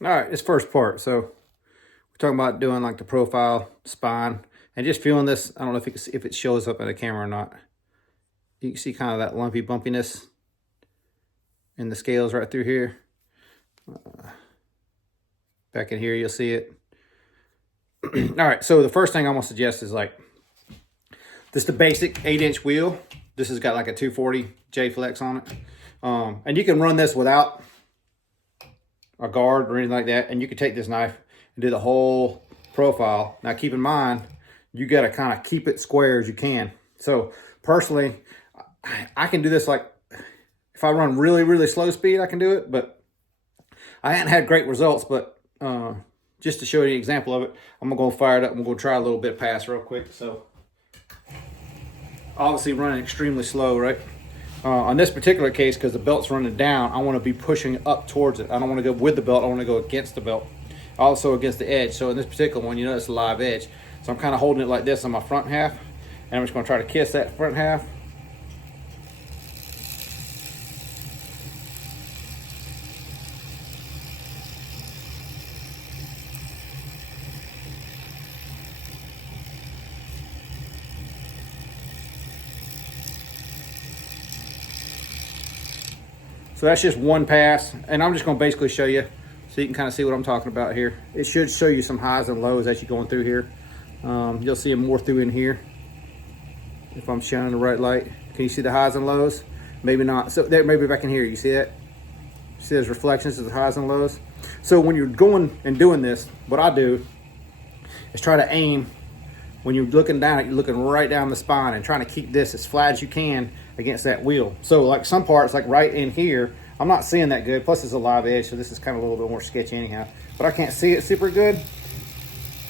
All right, this first part. So we're talking about doing like the profile, spine, and just feeling this. I don't know if it shows up in the camera or not. You can see kind of that lumpy bumpiness in the scales right through here. Back in here, you'll see it. All right, so the first thing I'm gonna suggest is like this, the basic 8-inch wheel. This has got like a 240 J flex on it, and you can run this without a guard or anything like that, and you can take this knife and do the whole profile. Now keep in mind, you got to kind of keep it square as you can. So personally, I can do this like if I run really slow speed, I can do it, but I hadn't had great results. But just to show you an example of it, I'm gonna go fire it up and we're gonna try a little bit pass real quick. So obviously running extremely slow, right? On this particular case, because the belt's running down, I want to be pushing up towards it. I don't want to go with the belt, I want to go against the belt, also against the edge. So in this particular one, you know, it's a live edge. So I'm kind of holding it like this on my front half, and I'm just going to try to kiss that front half. So that's just one pass, and I'm just going to basically show you so you can kind of see what I'm talking about here. It should show you some highs and lows as you're going through here. You'll see them more through in here if I'm shining the right light. Can you see the highs and lows? Maybe not. So there, maybe back in here, you see that? See those reflections of the highs and lows? So when you're going and doing this, what I do is try to aim. When you're looking down, you're looking right down the spine and trying to keep this as flat as you can against that wheel. So like some parts, like right in here, I'm not seeing that good. Plus it's a live edge, so this is kind of a little bit more sketchy anyhow. But I can't see it super good.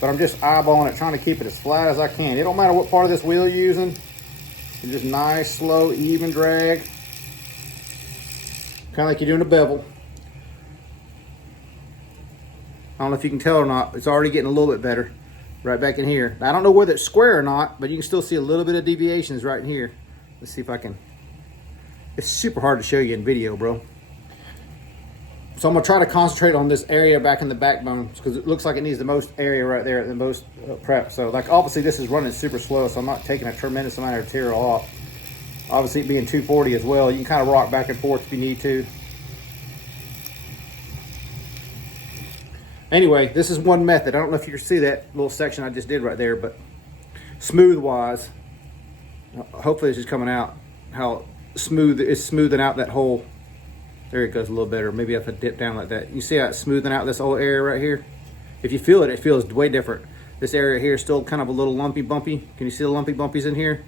But I'm just eyeballing it, trying to keep it as flat as I can. It don't matter what part of this wheel you're using. It's just nice, slow, even drag. Kind of like you're doing a bevel. I don't know if you can tell or not. It's already getting a little bit better. Right back in here. Now, I don't know whether it's square or not, but you can still see a little bit of deviations right in here. Let's see if I can. It's super hard to show you in video, bro. So I'm gonna try to concentrate on this area back in the backbone because it looks like it needs the most area right there, the most prep. So like obviously this is running super slow, so I'm not taking a tremendous amount of material off. Obviously it being 240 as well, you can kind of rock back and forth if you need to. Anyway, this is one method. I don't know if you can see that little section I just did right there, but smooth wise, hopefully this is coming out, how smooth it's smoothing out that whole, there it goes a little better. Maybe if I dip down like that. You see how it's smoothing out this whole area right here? If you feel it, it feels way different. This area here is still kind of a little lumpy bumpy. Can you see the lumpy bumpies in here?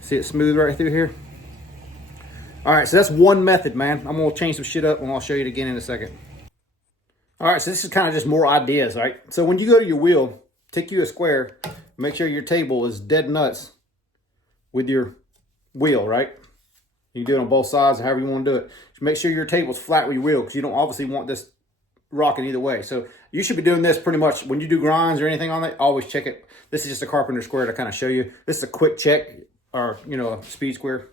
See it smooth right through here? All right, so that's one method, man. I'm gonna change some shit up and I'll show you it again in a second. All right, so this is kind of just more ideas, right? So when you go to your wheel, take you a square, make sure your table is dead nuts with your wheel, right? You can do it on both sides, however you want to do it. Just make sure your table's flat with your wheel because you don't obviously want this rocking either way. So you should be doing this pretty much when you do grinds or anything on it, always check it. This is just a carpenter square to kind of show you. This is a quick check or, you know, a speed square.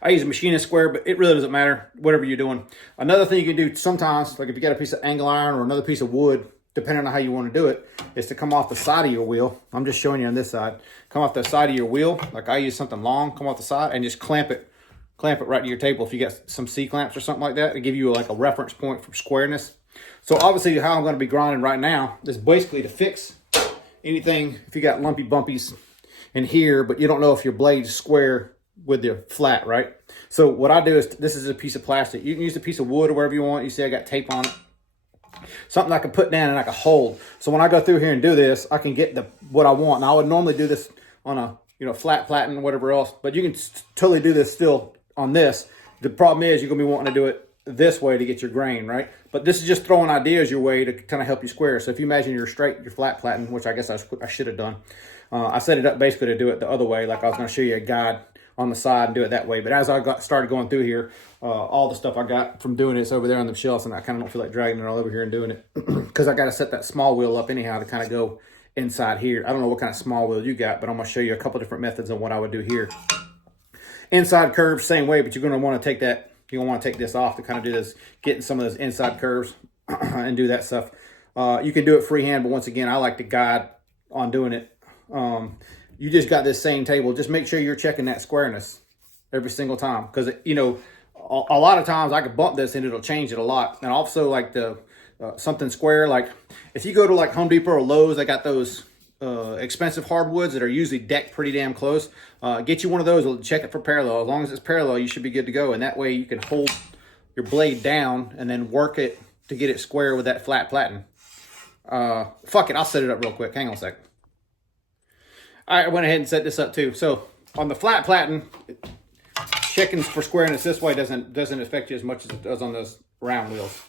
I use a machinist square, but it really doesn't matter, whatever you're doing. Another thing you can do sometimes, like if you got a piece of angle iron or another piece of wood, depending on how you want to do it, is to come off the side of your wheel. I'm just showing you on this side. Come off the side of your wheel, like I use something long, come off the side and just clamp it right to your table. If you got some C-clamps or something like that, to give you like a reference point for squareness. So obviously how I'm going to be grinding right now is basically to fix anything, if you got lumpy bumpies in here, but you don't know if your blade's square with your flat, right? So what I do is, this is a piece of plastic. You can use a piece of wood or whatever you want. You see I got tape on it. Something I can put down and I can hold. So when I go through here and do this, I can get what I want. And I would normally do this on a, you know, flat platen, whatever else, but you can totally do this still on this. The problem is you're gonna be wanting to do it this way to get your grain, right? But this is just throwing ideas your way to kind of help you square. So if you imagine your flat platen, which I guess I should have done, I set it up basically to do it the other way. Like I was gonna show you a guide on the side and do it that way. But as I started going through here, all the stuff I got from doing it's over there on the shelves, and I kind of don't feel like dragging it all over here and doing it because I got to set that small wheel up anyhow to kind of go inside here. I don't know what kind of small wheel you got, but I'm going to show you a couple different methods on what I would do here. Inside curves, same way, but you're going to want to take that, you're going to want to take this off to kind of do this, getting some of those inside curves and do that stuff. You can do it freehand, but once again, I like to guide on doing it. You just got this same table. Just make sure you're checking that squareness every single time, because you know, a lot of times I could bump this and it'll change it a lot. And also like the something square, like if you go to like Home Depot or Lowe's, they got those expensive hardwoods that are usually decked pretty damn close. Get you one of those, check it for parallel. As long as it's parallel, you should be good to go. And that way you can hold your blade down and then work it to get it square with that flat platen. Fuck it, I'll set it up real quick. Hang on a sec. All right, I went ahead and set this up too. So on the flat platen, checking for squareness this way doesn't affect you as much as it does on those round wheels.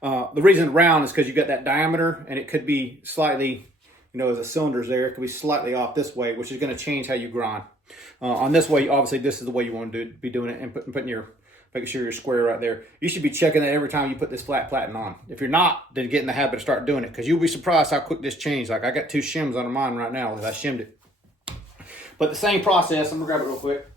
The reason round is because you got that diameter, and it could be slightly, you know, as the cylinder's there, it could be slightly off this way, which is going to change how you grind. On this way, obviously, this is the way you want to be doing it, and making sure you're square right there. You should be checking that every time you put this flat platen on. If you're not, then get in the habit of start doing it, because you'll be surprised how quick this changed. Like I got 2 shims on mine right now because I shimmed it. But the same process, I'm gonna grab it real quick.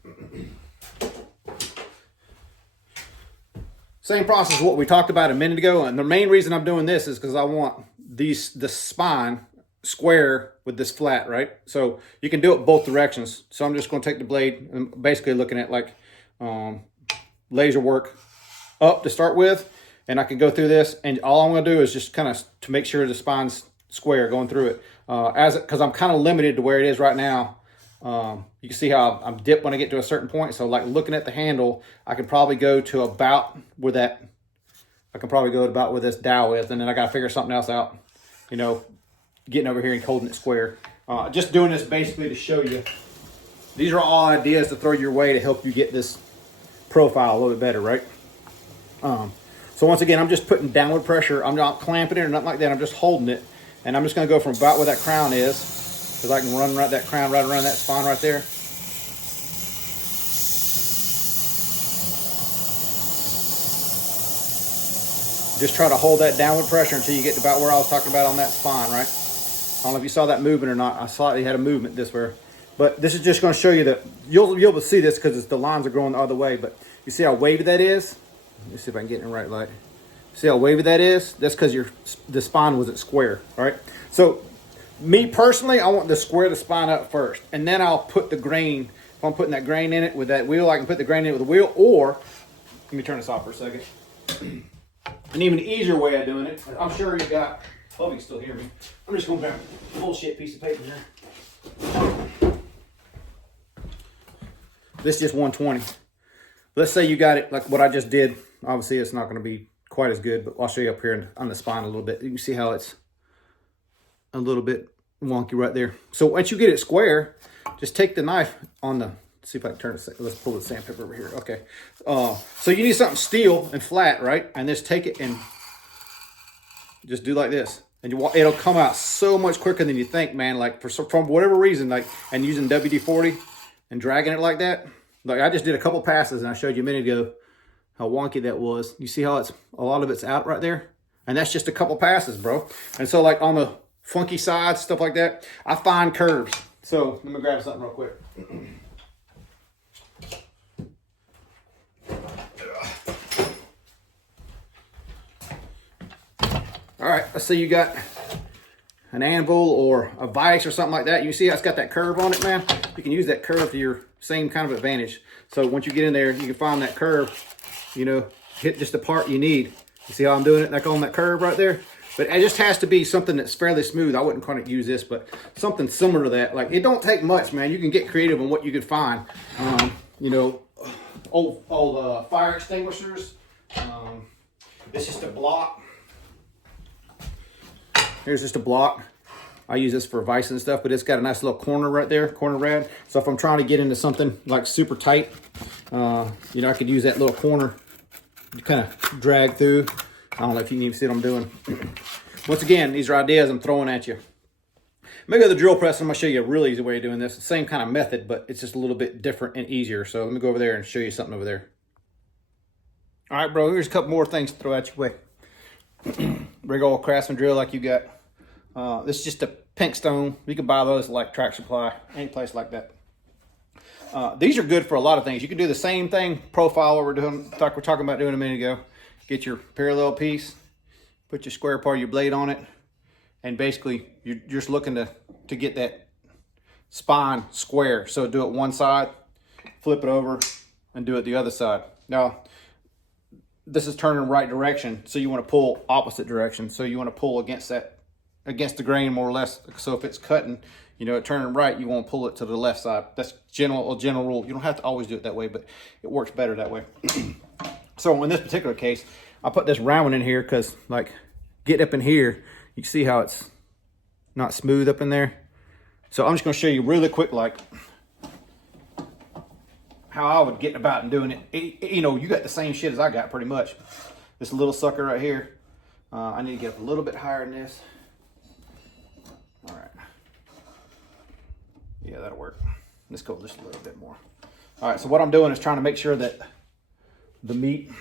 Same process as what we talked about a minute ago, and the main reason I'm doing this is because I want the spine square with this flat, right? So you can do it both directions. So I'm just gonna take the blade and basically looking at like laser work up to start with, and I can go through this, and all I'm gonna do is just kind of to make sure the spine's square going through it. Because I'm kind of limited to where it is right now. You can see how I'm dipped when I get to a certain point. So like looking at the handle, I can probably go to about where this dowel is, and then I got to figure something else out, you know, getting over here and holding it square. Just doing this basically to show you, these are all ideas to throw your way to help you get this profile a little bit better, right? So once again, I'm just putting downward pressure. I'm not clamping it or nothing like that. I'm just holding it, and I'm just going to go from about where that crown is, because I can run that crown right around that spine right there. Just try to hold that downward pressure until you get to about where I was talking about on that spine, right? I don't know if you saw that movement or not. I slightly had a movement this way. But this is just going to show you that you'll be able to see this because the lines are going the other way. But you see how wavy that is? Let me see if I can get in the right light. See how wavy that is? That's because the spine wasn't square, right? So me personally, I want to square the spine up first, and then I'll put the grain. If I'm putting that grain in it with that wheel, I can put the grain in it with the wheel, or let me turn this off for a second. An even easier way of doing it, I'm sure you got, hope you can still hear me. I'm just going to grab a bullshit piece of paper here. This is just 120. Let's say you got it like what I just did. Obviously, it's not going to be quite as good, but I'll show you up here on the spine a little bit. You can see how it's a little bit wonky right there. So once you get it square, just take the knife on the, see if I can turn it. Let's pull the sandpaper over here. Okay. So you need something steel and flat, right? And just take it and just do like this. And it'll come out so much quicker than you think, man. Like from whatever reason, like, and using WD-40 and dragging it like that. Like I just did a couple passes and I showed you a minute ago how wonky that was. You see how a lot of it's out right there? And that's just a couple passes, bro. And so like on the funky sides, stuff like that, I find curves. So let me grab something real quick. All right, let's say you got an anvil or a vise or something like that. You see how it's got that curve on it, man? You can use that curve to your same kind of advantage. So once you get in there, you can find that curve, you know, hit just the part you need. You see how I'm doing it, like on that curve right there? But it just has to be something that's fairly smooth. I wouldn't quite use this, but something similar to that. Like, it don't take much, man. You can get creative on what you can find. You know, old fire extinguishers. It's just a block. Here's just a block. I use this for vice and stuff, but it's got a nice little corner right there, corner rad. So if I'm trying to get into something like super tight, you know, I could use that little corner to kind of drag through. I don't know if you can even see what I'm doing. Once again, these are ideas I'm throwing at you. Maybe the drill press, I'm gonna show you a really easy way of doing this. The same kind of method, but it's just a little bit different and easier. So let me go over there and show you something over there. All right, bro, here's a couple more things to throw at your way. Big old Craftsman drill like you got. This is just a pink stone. You can buy those like Track Supply, any place like that. These are good for a lot of things. You can do the same thing, profile what we're doing, like we're talking about doing a minute ago. Get your parallel piece, Put your square part of your blade on it, and basically you're just looking to get that spine square. So do it one side, flip it over, and do it the other side. Now, this is turning right direction, so you want to pull opposite direction. So you want to pull against the grain more or less. So if it's cutting, you know, turning right, you want to pull it to the left side. That's a general rule. You don't have to always do it that way, but it works better that way. So in this particular case, I put this round one in here because, like, get up in here, you can see how it's not smooth up in there. So I'm just going to show you really quick, like, how I would get about and doing it. You know, you got the same shit as I got pretty much. This little sucker right here. I need to get up a little bit higher than this. All right. Yeah, that'll work. Let's go just a little bit more. All right, so what I'm doing is trying to make sure that the meat,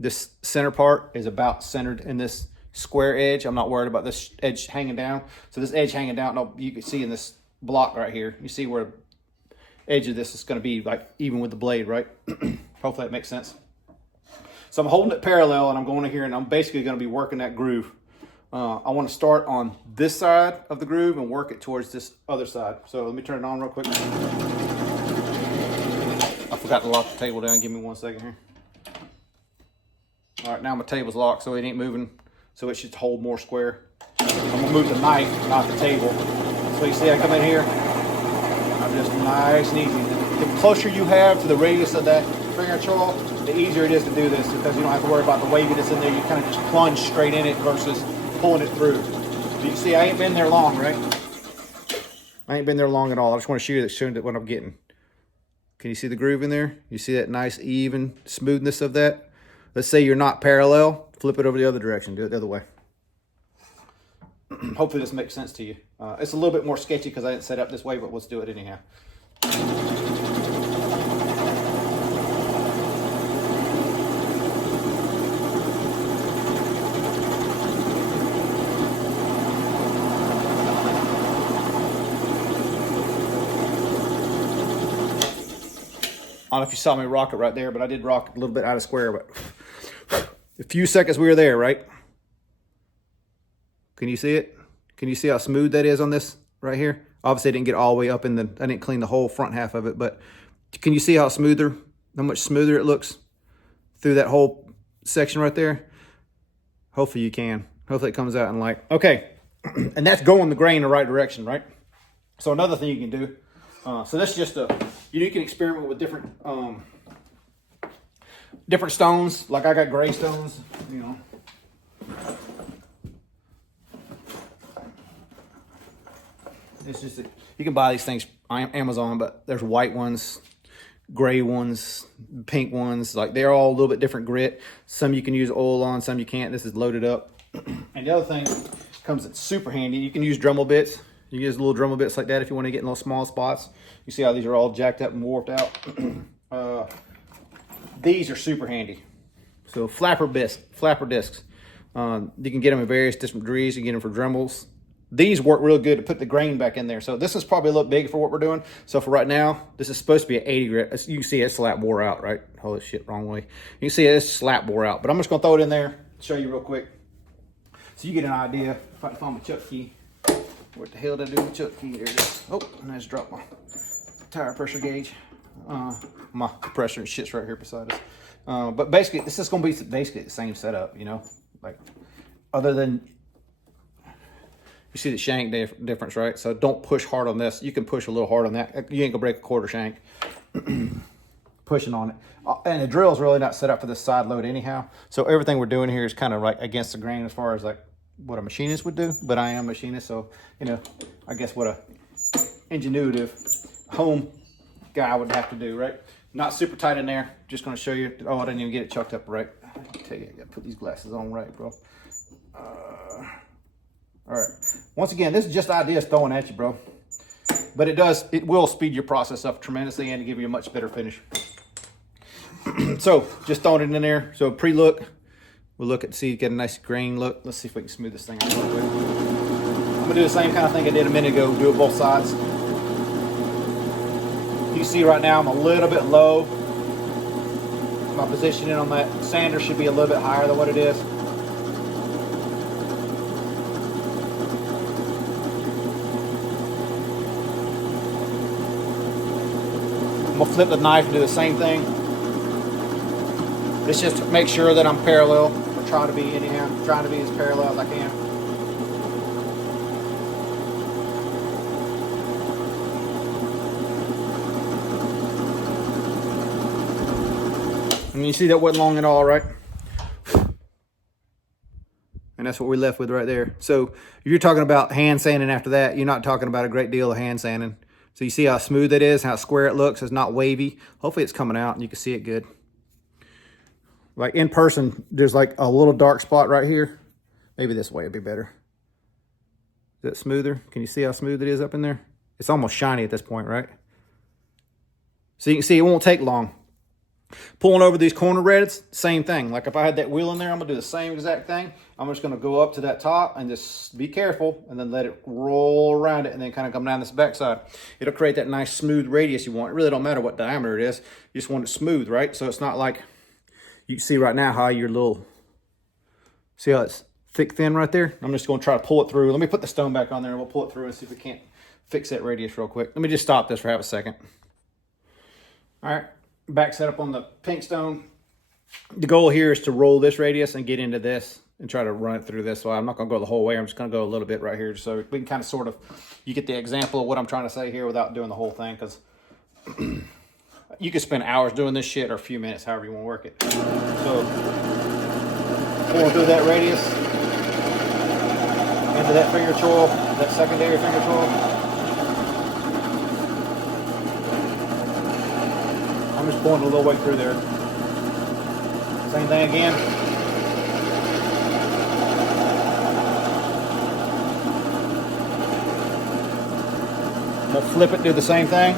this center part, is about centered in this square edge. I'm not worried about this edge hanging down. So this edge hanging down, no, you can see in this block right here, you see where edge of this is going to be like even with the blade, right? Hopefully that makes sense. So I'm holding it parallel, and I'm going in here, and I'm basically going to be working that groove. I want to start on this side of the groove and work it towards this other side. So let me turn it on real quick. I forgot to lock the table down. Give me 1 second here. All right, now my table's locked, so it ain't moving. So it should hold more square. I'm gonna move the knife, not the table. So you see I come in here, I'm just nice and easy. The closer you have to the radius of that finger choil, the easier it is to do this, because you don't have to worry about the waviness in there. You kind of just plunge straight in it versus pulling it through. So you can see I ain't been there long, right? I ain't been there long at all. I just want to show you what I'm getting. Can you see the groove in there? You see that nice even smoothness of that? Let's say you're not parallel, flip it over the other direction, do it the other way. Hopefully this makes sense to you. It's a little bit more sketchy because I didn't set it up this way, but let's do it anyhow. I don't know if you saw me rock it right there, but I did rock it a little bit out of square, but a few seconds we were there, right? Can you see it? Can you see how smooth that is on this right here? Obviously I didn't get all the way up in the, I didn't clean the whole front half of it, but can you see how much smoother it looks through that whole section right there? Hopefully you can. Hopefully it comes out and like, okay. And that's going the grain in the right direction, right? So another thing you can do, so that's just you can experiment with different stones. Like I got gray stones, you know. It's just you can buy these things on Amazon, but there's white ones, gray ones, pink ones. Like they're all a little bit different grit. Some you can use oil on, some you can't. This is loaded up. And the other thing comes that's super handy. You can use Dremel bits. You can use little Dremel bits like that if you want to get in little small spots. You see how these are all jacked up and warped out. These are super handy. So flapper discs. You can get them in various different degrees. You can get them for Dremels. These work real good to put the grain back in there. So this is probably a little big for what we're doing. So for right now, this is supposed to be an 80 grit. You can see it slap bore out, right? Holy shit, wrong way. You can see it's slap bore out. But I'm just going to throw it in there, show you real quick. So you get an idea. If I can find my chuck key. What the hell did I do with the chuck key? There it is. Oh, and I just dropped my tire pressure gauge. My compressor and shit's right here beside us. But basically, this is going to be basically the same setup, you know? Like, other than... You see the shank difference, right? So don't push hard on this. You can push a little hard on that. You ain't gonna break a quarter shank pushing on it. And the drill's really not set up for this side load anyhow. So everything we're doing here is kind of like against the grain as far as like what a machinist would do. But I am a machinist, so you know, I guess what a ingenuitive home guy would have to do, right? Not super tight in there. Just gonna show you. Oh, I didn't even get it chucked up right. I tell you, I gotta put these glasses on right, bro. All right, once again, this is just ideas throwing at you, bro. But it will speed your process up tremendously and give you a much better finish. So just throwing it in there. So pre-look, we'll look at, see, get a nice grain look. Let's see if we can smooth this thing out a little bit. I'm gonna do the same kind of thing I did a minute ago, do it both sides. You see right now I'm a little bit low. My positioning on that sander should be a little bit higher than what it is. I'm gonna flip the knife and do the same thing. This just to make sure that I'm parallel. I'm trying to be anyhow, trying to be as parallel as I can. And you see that wasn't long at all, right? And that's what we left with right there. So if you're talking about hand sanding after that, you're not talking about a great deal of hand sanding. So you see how smooth it is, how square it looks. It's not wavy. Hopefully it's coming out and you can see it good. Like in person, there's like a little dark spot right here. Maybe this way would be better. Is that smoother? Can you see how smooth it is up in there? It's almost shiny at this point, right? So you can see it won't take long. Pulling over these corner reds, same thing. Like if I had that wheel in there, I'm gonna do the same exact thing. I'm just gonna go up to that top and just be careful and then let it roll around it and then kind of come down this backside. It'll create that nice smooth radius you want. It really don't matter what diameter it is. You just want it smooth, right? So it's not like you see right now how your little, see how it's thick thin right there? I'm just gonna try to pull it through. Let me put the stone back on there and we'll pull it through and see if we can't fix that radius real quick. Let me just stop this for half a second. All right. Back set up on the pink stone. The goal here is to roll this radius and get into this and try to run it through this. So I'm not going to go the whole way. I'm just going to go a little bit right here so we can kind of sort of, you get the example of what I'm trying to say here without doing the whole thing, because you could spend hours doing this shit or a few minutes, however you want to work it. So pulling through that radius into that finger choil, that secondary finger choil. I'm just pulling a little way through there. Same thing again. I'm gonna flip it, do the same thing.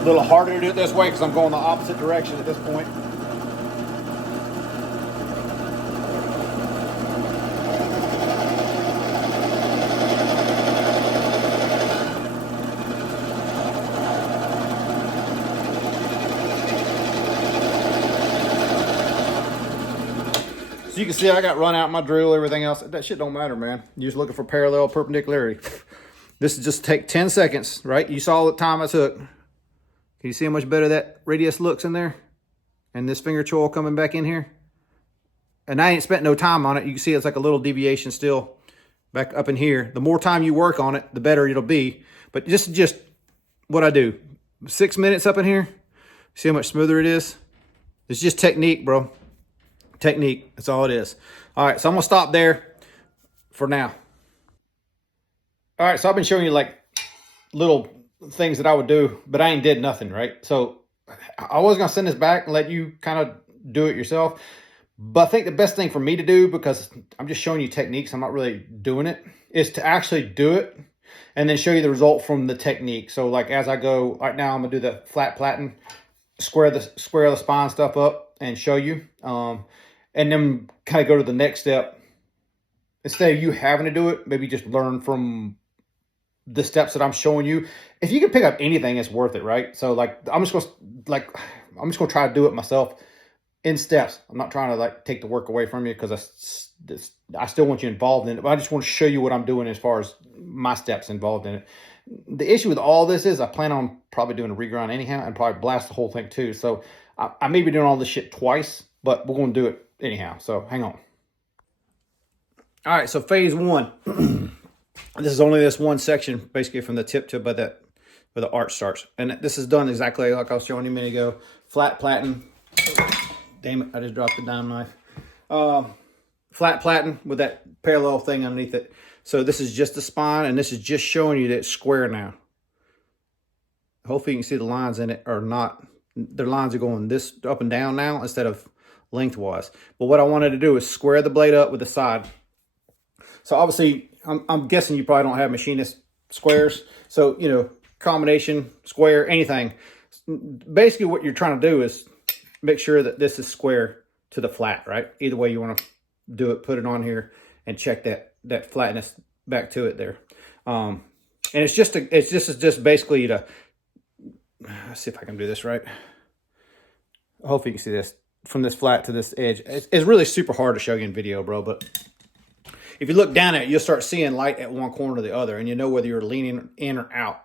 A little harder to do it this way because I'm going the opposite direction at this point. So you can see I got run out my drill, everything else. That shit don't matter, man. You're just looking for parallel perpendicularity. This is just take 10 seconds, right? You saw the time I took. Can you see how much better that radius looks in there? And this finger choil coming back in here. And I ain't spent no time on it. You can see it's like a little deviation still back up in here. The more time you work on it, the better it'll be. But this is just what I do. 6 minutes up in here. See how much smoother it is? It's just technique, bro. Technique. That's all it is. All right, so I'm gonna stop there for now. All right, so I've been showing you like little things that I would do, but I ain't did nothing, right? So I was gonna send this back and let you kind of do it yourself. But I think the best thing for me to do, because I'm just showing you techniques, I'm not really doing it, is to actually do it and then show you the result from the technique. So like as I go, right now I'm gonna do the flat platen, square the spine stuff up and show you. And then kind of go to the next step. Instead of you having to do it, maybe just learn from the steps that I'm showing you. If you can pick up anything, it's worth it, right? So like, I'm just gonna try to do it myself in steps. I'm not trying to like take the work away from you because I still want you involved in it. But I just want to show you what I'm doing as far as my steps involved in it. The issue with all this is I plan on probably doing a regrind anyhow and probably blast the whole thing too. So I may be doing all this shit twice, but we're going to do it anyhow. So hang on. All right, so phase one. This is only this one section, basically from the tip to where the arch starts. And this is done exactly like I was showing you a minute ago. Flat platen. Damn it, I just dropped the dime knife. Flat platen with that parallel thing underneath it. So this is just the spine, and this is just showing you that it's square now. Hopefully you can see the lines in it are not, the lines are going this up and down now instead of lengthwise. But what I wanted to do is square the blade up with the side. So obviously, I'm guessing you probably don't have machinist squares. So, you know, combination, square, anything. Basically what you're trying to do is make sure that this is square to the flat, right? Either way you want to do it, put it on here and check that flatness back to it there. And it's just basically to, let's see if I can do this right. Hopefully you can see this from this flat to this edge. It's really super hard to show you in video, bro, but if you look down at it, you'll start seeing light at one corner or the other, and you know whether you're leaning in or out.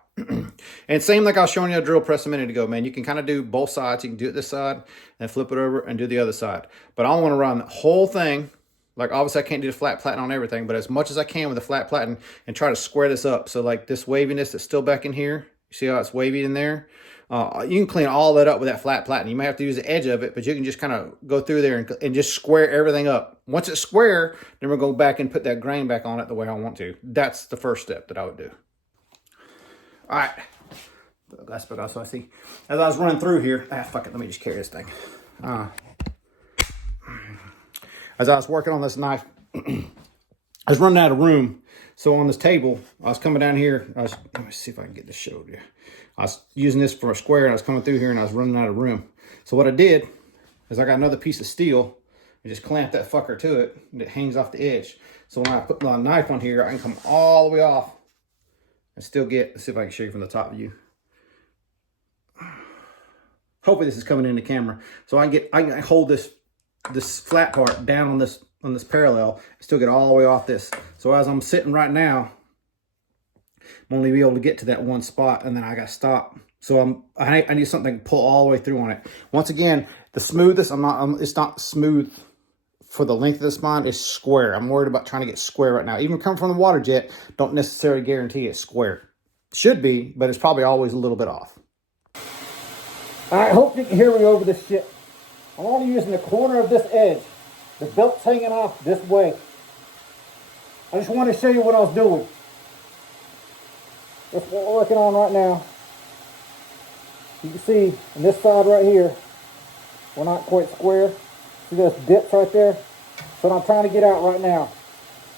And same like I was showing you a drill press a minute ago, man. You can kind of do both sides. You can do it this side and flip it over and do the other side. But I want to run the whole thing. Like, obviously I can't do the flat platen on everything, but as much as I can with the flat platen and try to square this up. So like this waviness that's still back in here, you see how it's wavy in there? You can clean all that up with that flat platen. You might have to use the edge of it, but you can just kind of go through there and just square everything up. Once it's square, then we'll go back and put that grain back on it the way I want to. That's the first step that I would do. All right. That's what I see. As I was running through here, fuck it, let me just carry this thing. As I was working on this knife, I was running out of room. So on this table, I was coming down here. Let me see if I can get this showed you. I was using this for a square, and I was coming through here, and I was running out of room. So what I did is I got another piece of steel and just clamped that fucker to it, and it hangs off the edge. So when I put my knife on here, I can come all the way off and still get. Let's see if I can show you from the top view. Hopefully this is coming in the camera, so I can hold this flat part down on this parallel and still get all the way off this. So as I'm sitting right now, I'm only be able to get to that one spot, and then I got to stop. So I need something to pull all the way through on it. Once again, the smoothest, it's not smooth for the length of the spine. It's square. I'm worried about trying to get square right now. Even coming from the water jet, don't necessarily guarantee it's square. Should be, but it's probably always a little bit off. I hope you can hear me over this shit. I'm only using the corner of this edge. The belt's hanging off this way. I just want to show you what I was doing. That's what we're working on right now. You can see on this side right here, we're not quite square. See those dips right there? So what I'm trying to get out right now.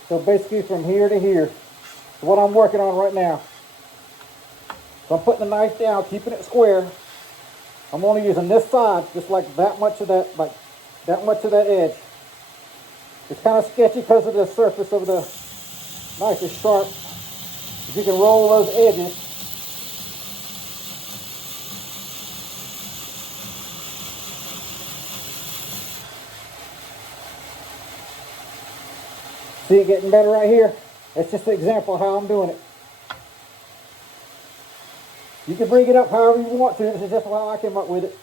So basically from here to here is what I'm working on right now. So I'm putting the knife down, keeping it square. I'm only using this side, just like that much of that, edge. It's kind of sketchy because of the surface of the knife is sharp. If you can roll those edges, see it getting better right here? That's just an example of how I'm doing it. You can bring it up however you want to. This is just how I came up with it.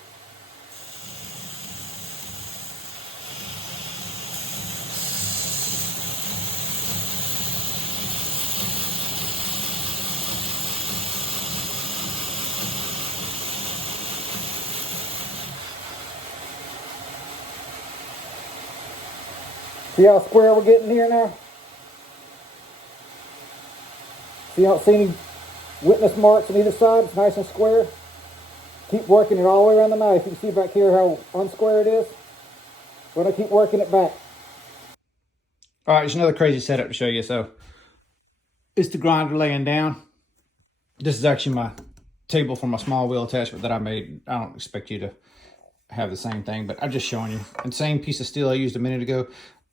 See how square we're getting here now? See any witness marks on either side? It's nice and square. Keep working it all the way around the knife. You can see back here how unsquare it is. We're going to keep working it back. All right, there's another crazy setup to show you. So it's the grinder laying down. This is actually my table for my small wheel attachment that I made. I don't expect you to have the same thing, but I'm just showing you. And same piece of steel I used a minute ago,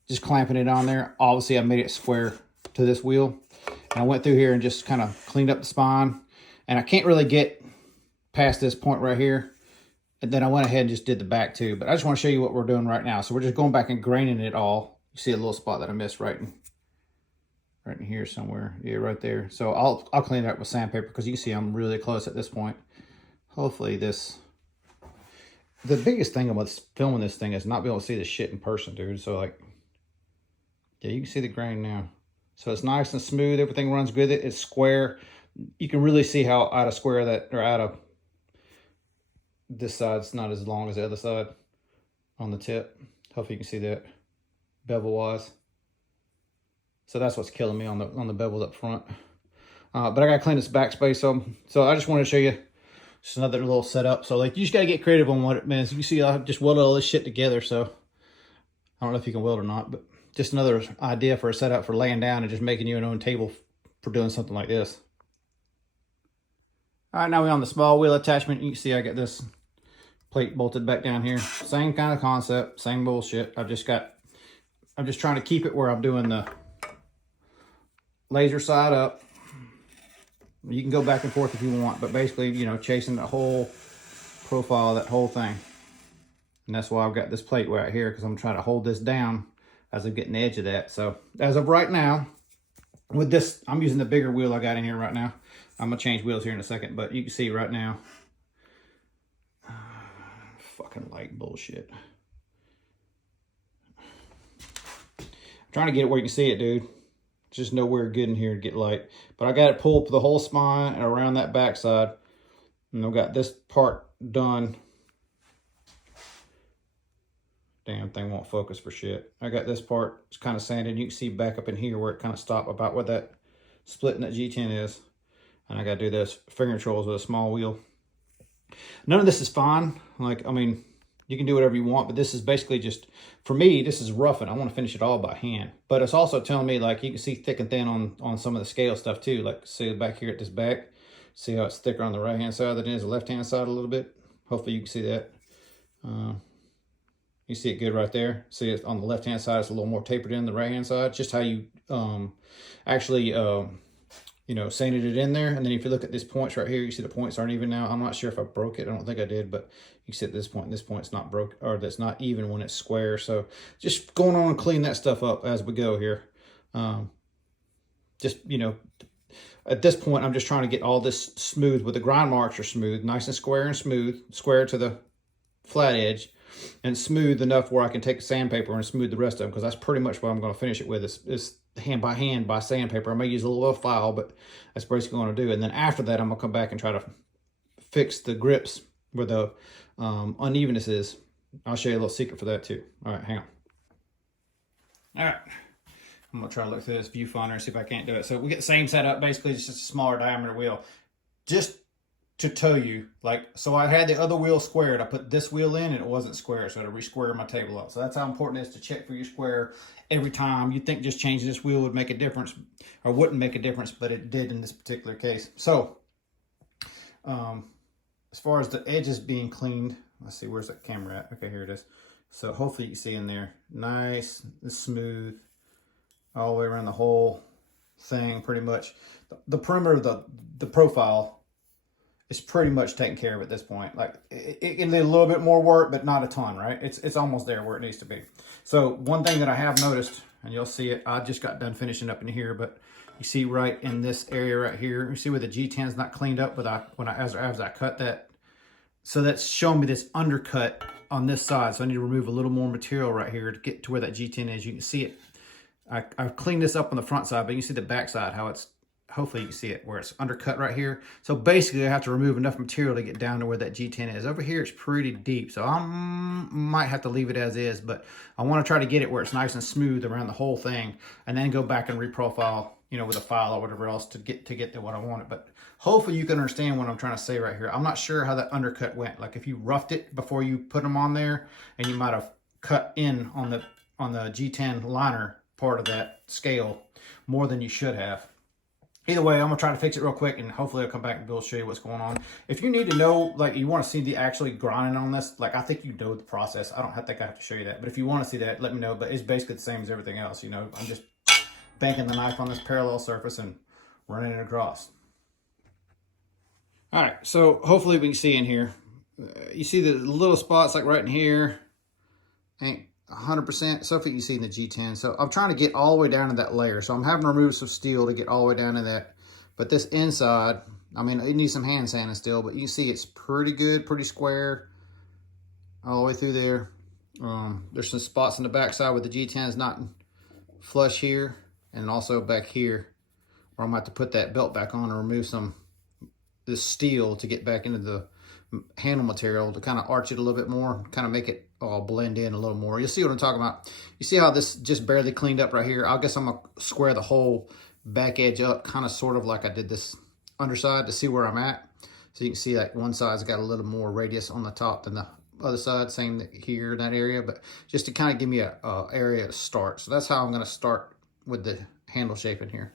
just clamping it on there. Obviously, I made it square to this wheel. And I went through here and just kind of cleaned up the spine. And I can't really get past this point right here. And then I went ahead and just did the back too. But I just want to show you what we're doing right now. So we're just going back and graining it all. You see a little spot that I missed right in here somewhere. Yeah, right there. So I'll clean it up with sandpaper because you can see I'm really close at this point. Hopefully this... The biggest thing about filming this thing is not being able to see this shit in person, dude. So like... Yeah, you can see the grain now. So it's nice and smooth. Everything runs good. It's square. You can really see how out of square that, or out of this side's not as long as the other side on the tip. Hopefully you can see that bevel wise. So that's what's killing me on the bevel up front. But I gotta clean this backspace. So I just wanted to show you just another little setup. So like you just gotta get creative on what it means. You see, I just welded all this shit together. So I don't know if you can weld or not, but just another idea for a setup for laying down and just making you an own table for doing something like this. All right, now we're on the small wheel attachment. You can see I got this plate bolted back down here. Same kind of concept, same bullshit. I'm just trying to keep it where I'm doing the laser side up. You can go back and forth if you want, but basically, you know, chasing the whole profile of that whole thing. And that's why I've got this plate right here, because I'm trying to hold this down as I'm getting the edge of that. So as of right now, with this, I'm using the bigger wheel I got in here right now. I'm gonna change wheels here in a second, but you can see right now, fucking light bullshit. I'm trying to get it where you can see it, dude. Just nowhere good in here to get light. But I got it pulled the whole spine and around that backside. And I've got this part done. Damn thing won't focus for shit. I got this part, it's kind of sanded. You can see back up in here where it kind of stopped about where that split in that G10 is. And I got to do this finger controls with a small wheel. None of this is fine. Like, I mean, you can do whatever you want, but this is basically just, for me, this is roughing. I want to finish it all by hand. But it's also telling me, like, you can see thick and thin on some of the scale stuff too. Like, see back here at this back. See how it's thicker on the right-hand side than it is the left-hand side a little bit? Hopefully you can see that. You see it good right there. See it on the left-hand side, it's a little more tapered in the right-hand side. Just how you actually, you know, sanded it in there. And then if you look at these points right here, you see the points aren't even now. I'm not sure if I broke it. I don't think I did, but you see at this point's not broke, or that's not even when it's square. So just going on and clean that stuff up as we go here. Just, you know, at this point, I'm just trying to get all this smooth with the grind marks are smooth, nice and square square to the flat edge, and smooth enough where I can take sandpaper and smooth the rest of them, because that's pretty much what I'm going to finish it with is hand by sandpaper. I may use a little file, but that's basically what I'm going to do. And then after that, I'm going to come back and try to fix the grips where the unevenness is. I'll show you a little secret for that too. All right, hang on. All right. I'm gonna try to look through this viewfinder and see if I can't do it. So we get the same setup, basically just a smaller diameter wheel. Just to tell you, like, so I had the other wheel squared. I put this wheel in and it wasn't square, so I had to re-square my table up. So that's how important it is to check for your square every time. You'd think just changing this wheel would make a difference, or wouldn't make a difference, but it did in this particular case. So, as far as the edges being cleaned, let's see, where's that camera at? Okay, here it is. So hopefully you can see in there, nice and smooth, all the way around the whole thing, pretty much. The perimeter of the profile is pretty much taken care of at this point. Like, it can need a little bit more work, but not a ton, right? It's almost there where it needs to be. So one thing that I have noticed, and you'll see it, I just got done finishing up in here, but you see right in this area right here, you see where the G10 is not cleaned up, but as I cut that. So that's showing me this undercut on this side. So I need to remove a little more material right here to get to where that G10 is. You can see it. I've cleaned this up on the front side, but you can see the back side, how it's, hopefully you can see it, where it's undercut right here. So basically I have to remove enough material to get down to where that G10 is. Over here it's pretty deep, so I might have to leave it as is, but I want to try to get it where it's nice and smooth around the whole thing, and then go back and reprofile, you know, with a file or whatever else to get to what I wanted. But hopefully you can understand what I'm trying to say right here. I'm not sure how that undercut went. Like, if you roughed it before you put them on there, and you might have cut in on the G10 liner part of that scale more than you should have. Either way, I'm gonna try to fix it real quick, and hopefully I'll come back and be able to show you what's going on. If you need to know, like, you want to see the actually grinding on this, like, I think you know the process. I don't think I have to show you that, but if you want to see that, let me know. But it's basically the same as everything else, you know. I'm just banking the knife on this parallel surface and running it across. All right, so hopefully we can see in here. You see the little spots like right in here. Ain't 100%, so if you can see in the G10. So I'm trying to get all the way down to that layer. So I'm having to remove some steel to get all the way down to that. But this inside, I mean, it needs some hand sanding still, but you can see it's pretty good, pretty square all the way through there. There's some spots in the backside where the G10 is not flush here, and also back here where I'm going to have to put that belt back on and remove this steel to get back into the handle material to kind of arch it a little bit more, kind of make it all blend in a little more. You'll see what I'm talking about. You see how this just barely cleaned up right here? I guess I'm gonna square the whole back edge up, kind of sort of like I did this underside, to see where I'm at. So you can see like one side's got a little more radius on the top than the other side, same here in that area, but just to kind of give me a area to start. So that's how I'm gonna start with the handle shaping here.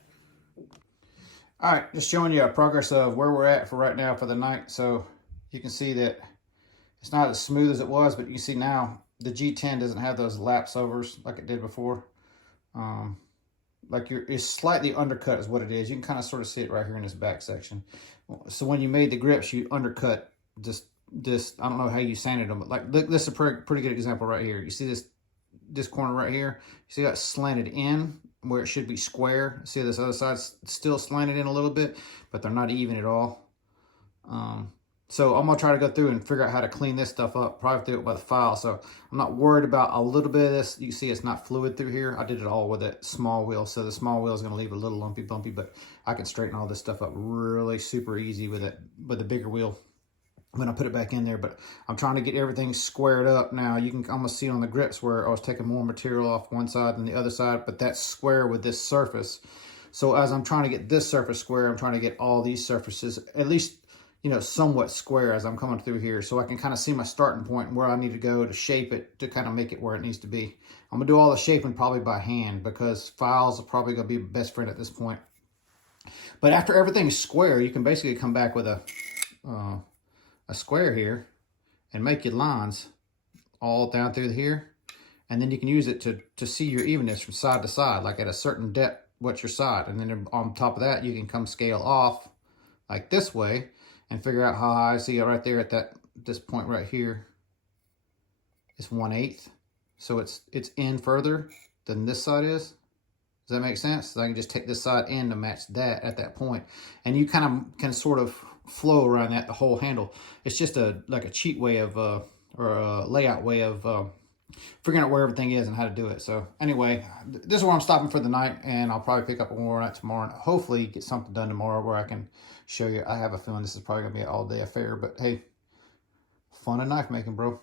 All right, just showing you a progress of where we're at for right now for the night. So you can see that it's not as smooth as it was, but you see now the G10 doesn't have those lapse overs like it did before. Like it's slightly undercut is what it is. You can kind of sort of see it right here in this back section. So when you made the grips, you undercut this, I don't know how you sanded them, but like, look, this is a pretty good example right here. You see this corner right here. You see that slanted in where it should be square. See this other side's still slanted in a little bit, but they're not even at all. So I'm gonna try to go through and figure out how to clean this stuff up, probably do it by the file. So I'm not worried about a little bit of this. You see it's not fluid through here. I did it all with that small wheel. So the small wheel is gonna leave a little lumpy bumpy, but I can straighten all this stuff up really super easy with the bigger wheel when I put it back in there. But I'm trying to get everything squared up now. You can almost see on the grips where I was taking more material off one side than the other side, but that's square with this surface. So as I'm trying to get this surface square, I'm trying to get all these surfaces at least, you know, somewhat square as I'm coming through here, so I can kind of see my starting point and where I need to go to shape it to kind of make it where it needs to be. I'm gonna do all the shaping probably by hand because files are probably gonna be best friend at this point. But after everything's square, you can basically come back with a square here and make your lines all down through here, and then you can use it to see your evenness from side to side, like at a certain depth, what's your side, and then on top of that, you can come scale off like this way and figure out how high. See it right there at this point right here. It's 1/8, so it's in further than this side is. Does that make sense? So I can just take this side in to match that at that point, and you kind of can sort of flow around that the whole handle. It's just like a cheat way of or a layout way of figuring out where everything is and how to do it. So anyway, this is where I'm stopping for the night, and I'll probably pick up one more night tomorrow and hopefully get something done tomorrow where I can show you. I have a feeling this is probably gonna be an all-day affair, but hey, fun of knife making, bro.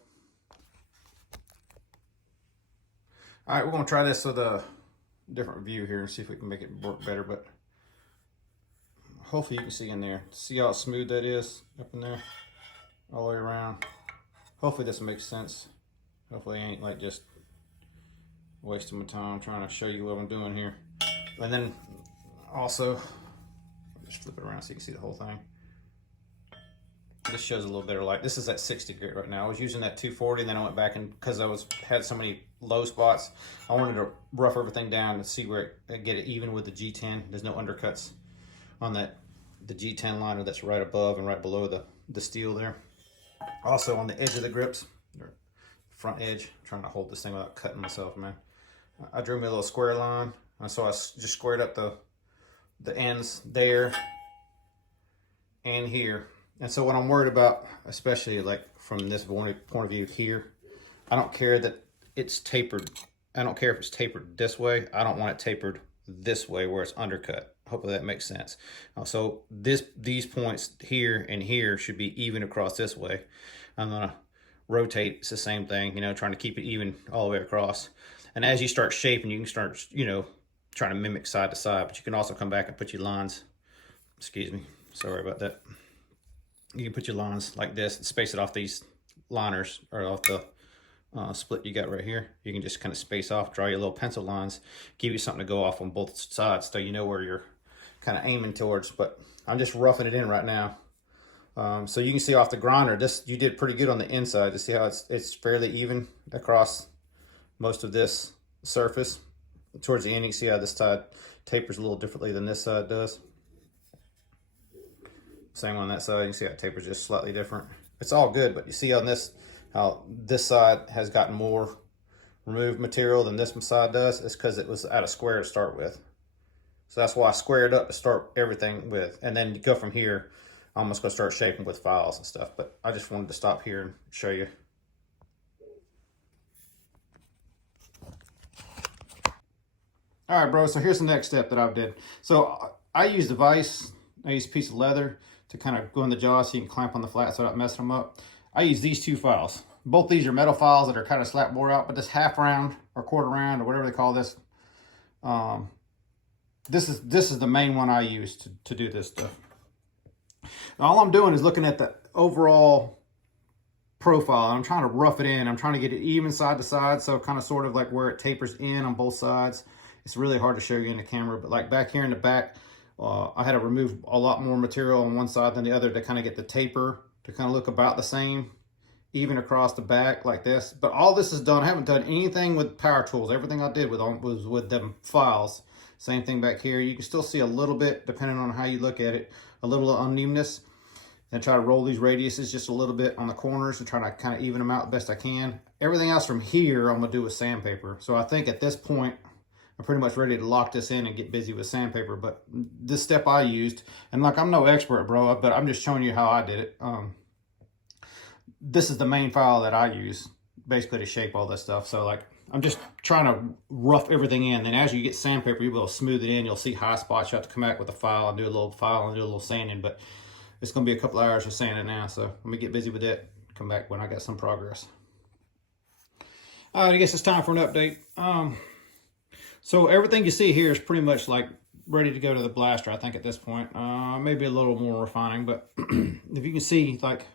All right, we're gonna try this with a different view here and see if we can make it work better, but hopefully you can see in there. See how smooth that is up in there all the way around. Hopefully this makes sense. Hopefully I ain't like just wasting my time trying to show you what I'm doing here. And then also, I'll just flip it around so you can see the whole thing. This shows a little better light. This is at 60 grit right now. I was using that 240, and then I went back and because I had so many low spots, I wanted to rough everything down and see where get it even with the G10. There's no undercuts on the G10 liner that's right above and right below the steel there. Also on the edge of the grips, or front edge, I'm trying to hold this thing without cutting myself, man. I drew me a little square line, so I just squared up the ends there and here. And so what I'm worried about, especially like from this point of view here, I don't care that it's tapered. I don't care if it's tapered this way. I don't want it tapered this way where it's undercut. Hopefully that makes sense. So these points here and here should be even across this way. I'm gonna rotate. It's the same thing, you know, trying to keep it even all the way across. And as you start shaping, you can start, you know, trying to mimic side to side, but you can also come back and put your lines. Excuse me, sorry about that. You can put your lines like this and space it off these liners or off the split you got right here. You can just kind of space off, draw your little pencil lines, give you something to go off on both sides so you know where you're kind of aiming towards. But I'm just roughing it in right now. So you can see off the grinder, this you did pretty good on the inside to see how it's fairly even across most of this surface. Towards the end, you can see how this side tapers a little differently than this side does. Same on that side, you can see how it tapers just slightly different. It's all good, but you see on this, how this side has gotten more removed material than this side does. It's because it was at a square to start with. So that's why I squared up to start everything with. And then go from here, I'm just gonna start shaping with files and stuff. But I just wanted to stop here and show you. All right, bro, so here's the next step that I did. So I used a vise, I used a piece of leather to kind of go in the jaw so you can clamp on the flat so I don't mess them up. I use these two files. Both these are metal files that are kind of slap bore out, but this half round or quarter round or whatever they call this, this is the main one I use to do this stuff. And all I'm doing is looking at the overall profile. I'm trying to rough it in. I'm trying to get it even side to side, so kind of sort of like where it tapers in on both sides. It's really hard to show you in the camera, but like back here in the back, I had to remove a lot more material on one side than the other to kind of get the taper to kind of look about the same, even across the back like this. But all this is done. I haven't done anything with power tools. Everything I did was with them files. Same thing back here. You can still see a little bit, depending on how you look at it, a little unevenness. Then try to roll these radiuses just a little bit on the corners and try to kind of even them out the best I can. Everything else from here, I'm gonna do with sandpaper. So I think at this point, I'm pretty much ready to lock this in and get busy with sandpaper. But this step I used, and like I'm no expert, bro, but I'm just showing you how I did it. This is the main file that I use basically to shape all this stuff. So like, I'm just trying to rough everything in. Then as you get sandpaper, you'll be able to smooth it in. You'll see high spots. You have to come back with a file and do a little file and do a little sanding. But it's going to be a couple hours of sanding now. So let me get busy with that. Come back when I got some progress. All right, I guess it's time for an update. So everything you see here is pretty much like ready to go to the blaster, I think, at this point. Maybe a little more refining, but if you can see, like,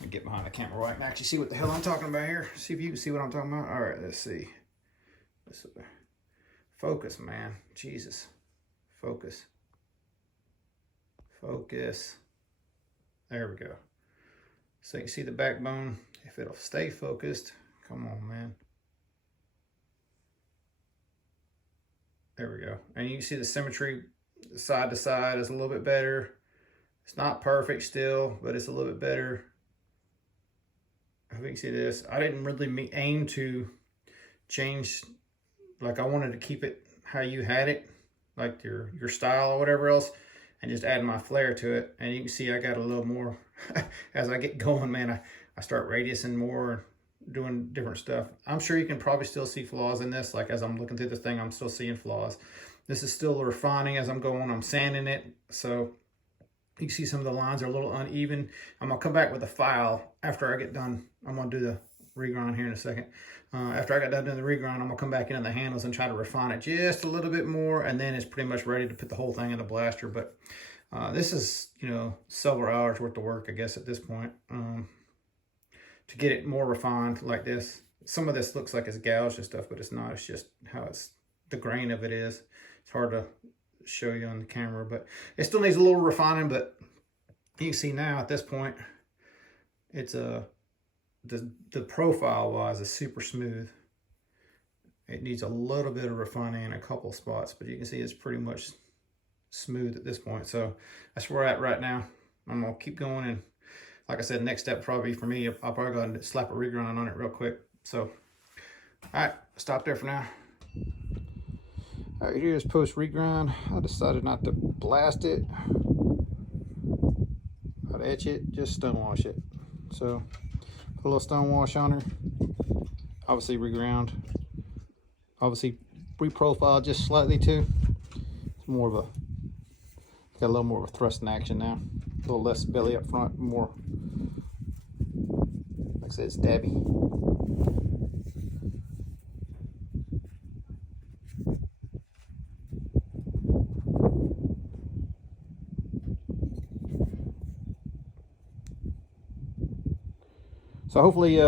let me get behind the camera right and actually see what the hell I'm talking about here. See if you can see what I'm talking about. All right, let's see. Focus, man. Jesus. Focus. Focus. There we go. So you can see the backbone. If it'll stay focused. Come on, man. There we go. And you can see the symmetry side to side is a little bit better. It's not perfect still, but it's a little bit better. I think you can see this. I didn't really aim to change, like I wanted to keep it how you had it, like your style or whatever else, and just add my flair to it. And you can see I got a little more, as I get going, man, I start radiusing more, doing different stuff. I'm sure you can probably still see flaws in this. Like as I'm looking through this thing, I'm still seeing flaws. This is still refining as I'm going. I'm sanding it. So you can see some of the lines are a little uneven. I'm gonna come back with a file after I get done. I'm gonna do the regrind here in a second. After I got done doing the regrind, I'm gonna come back in the handles and try to refine it just a little bit more, and then it's pretty much ready to put the whole thing in the blaster. But this is, you know, several hours worth of work, I guess, at this point, to get it more refined like this. Some of this looks like it's gouged and stuff, but it's not. It's just how it's, the grain of it is. It's hard to show you on the camera, but it still needs a little refining. But you can see now at this point, it's the profile wise is super smooth. It needs a little bit of refining in a couple spots, but you can see it's pretty much smooth at this point. So that's where we're at right now. I'm gonna keep going, and like I said, next step probably for me, I'll probably go ahead and slap a regrind on it real quick. So all right, stop there for now. All right, here's post regrind. I decided not to blast it, not etch it, just stone wash it. So put a little stone wash on her, obviously reground, obviously reprofile just slightly too. It's more of a, got a little more of a thrust in action now, a little less belly up front, more, like I said, stabby. So hopefully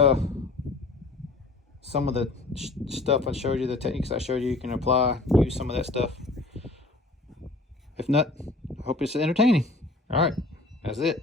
some of the stuff I showed you, the techniques I showed you, you can apply, use some of that stuff. If not, I hope it's entertaining. All right, that's it.